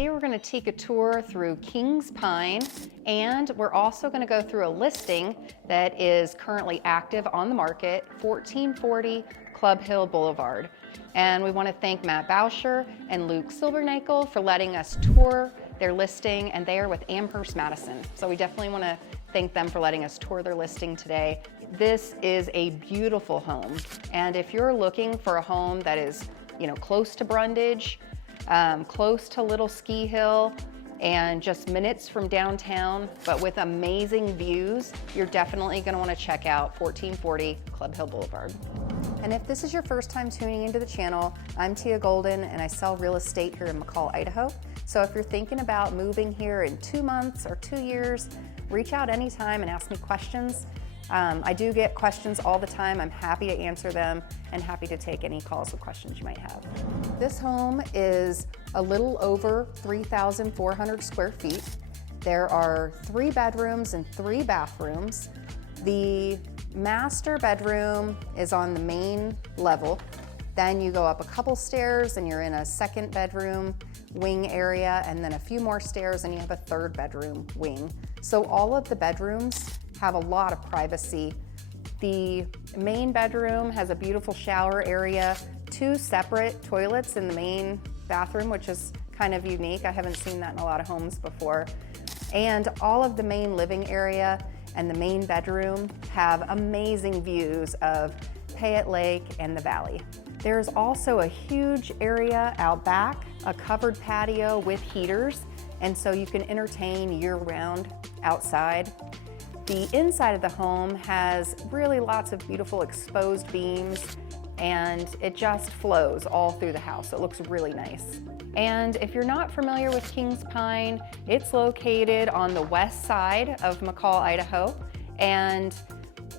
Today we're going to take a tour through Kings Pine, and we're also going to go through a listing that is currently active on the market, 1440 Club Hill Boulevard. And we want to thank Matt Bauscher and Luke Silvernagle for letting us tour their listing, and they are with Amherst Madison. So we definitely want to thank them for letting us tour their listing today. This is a beautiful home, and if you're looking for a home that is, close to Brundage, close to Little Ski Hill, and just minutes from downtown, but with amazing views, you're definitely going to want to check out 1440 Club Hill Boulevard. And if this is your first time tuning into the channel, I'm Teia Golden, and I sell real estate here in McCall, Idaho. So if you're thinking about moving here in 2 months or 2 years, reach out anytime and ask me questions. I do get questions all the time. I'm happy to answer them and happy to take any calls with questions you might have. This home is a little over 3,400 square feet. There are 3 bedrooms and 3 bathrooms. The master bedroom is on the main level. Then you go up a couple stairs and you're in a 2nd bedroom wing area, and then a few more stairs and you have a 3rd bedroom wing. So all of the bedrooms have a lot of privacy. The main bedroom has a beautiful shower area, 2 separate toilets in the main bathroom, which is kind of unique. I haven't seen that in a lot of homes before. And all of the main living area and the main bedroom have amazing views of Payette Lake and the valley. There's also a huge area out back, a covered patio with heaters, and so you can entertain year-round outside. The inside of the home has really lots of beautiful exposed beams, and it just flows all through the house. It looks really nice. And if you're not familiar with Kings Pine, it's located on the west side of McCall, Idaho, and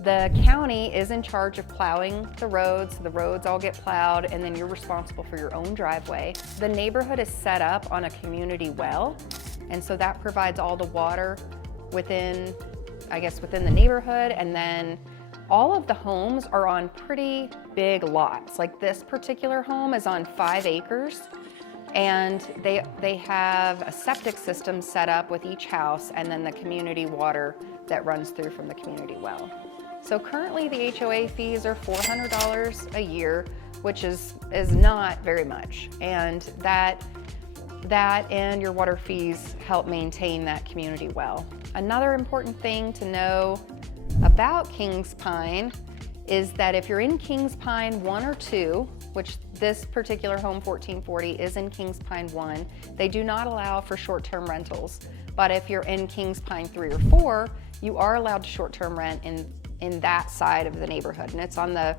the county is in charge of plowing the roads. The roads all get plowed, and then you're responsible for your own driveway. The neighborhood is set up on a community well, and so that provides all the water within the neighborhood. And then all of the homes are on pretty big lots. Like this particular home is on 5 acres, and they have a septic system set up with each house, and then the community water that runs through from the community well. So currently the HOA fees are $400 a year, which is not very much. And that and your water fees help maintain that community well. Another important thing to know about Kings Pine is that if you're in Kings Pine 1 or 2, which this particular home 1440 is in Kings Pine 1, they do not allow for short-term rentals. But if you're in Kings Pine 3 or 4, you are allowed to short-term rent in that side of the neighborhood, and it's on the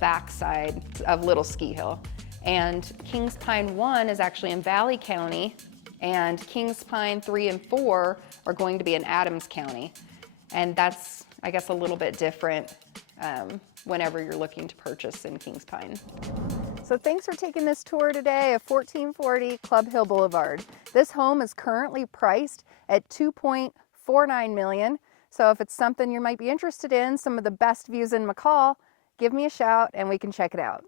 back side of Little Ski Hill. And Kings Pine 1 is actually in Valley County, and Kings Pine 3 and 4 are going to be in Adams County. And that's, I guess, a little bit different whenever you're looking to purchase in Kings Pine. So thanks for taking this tour today of 1440 Club Hill Boulevard. This home is currently priced at $2.49 million. So if it's something you might be interested in, some of the best views in McCall, give me a shout and we can check it out.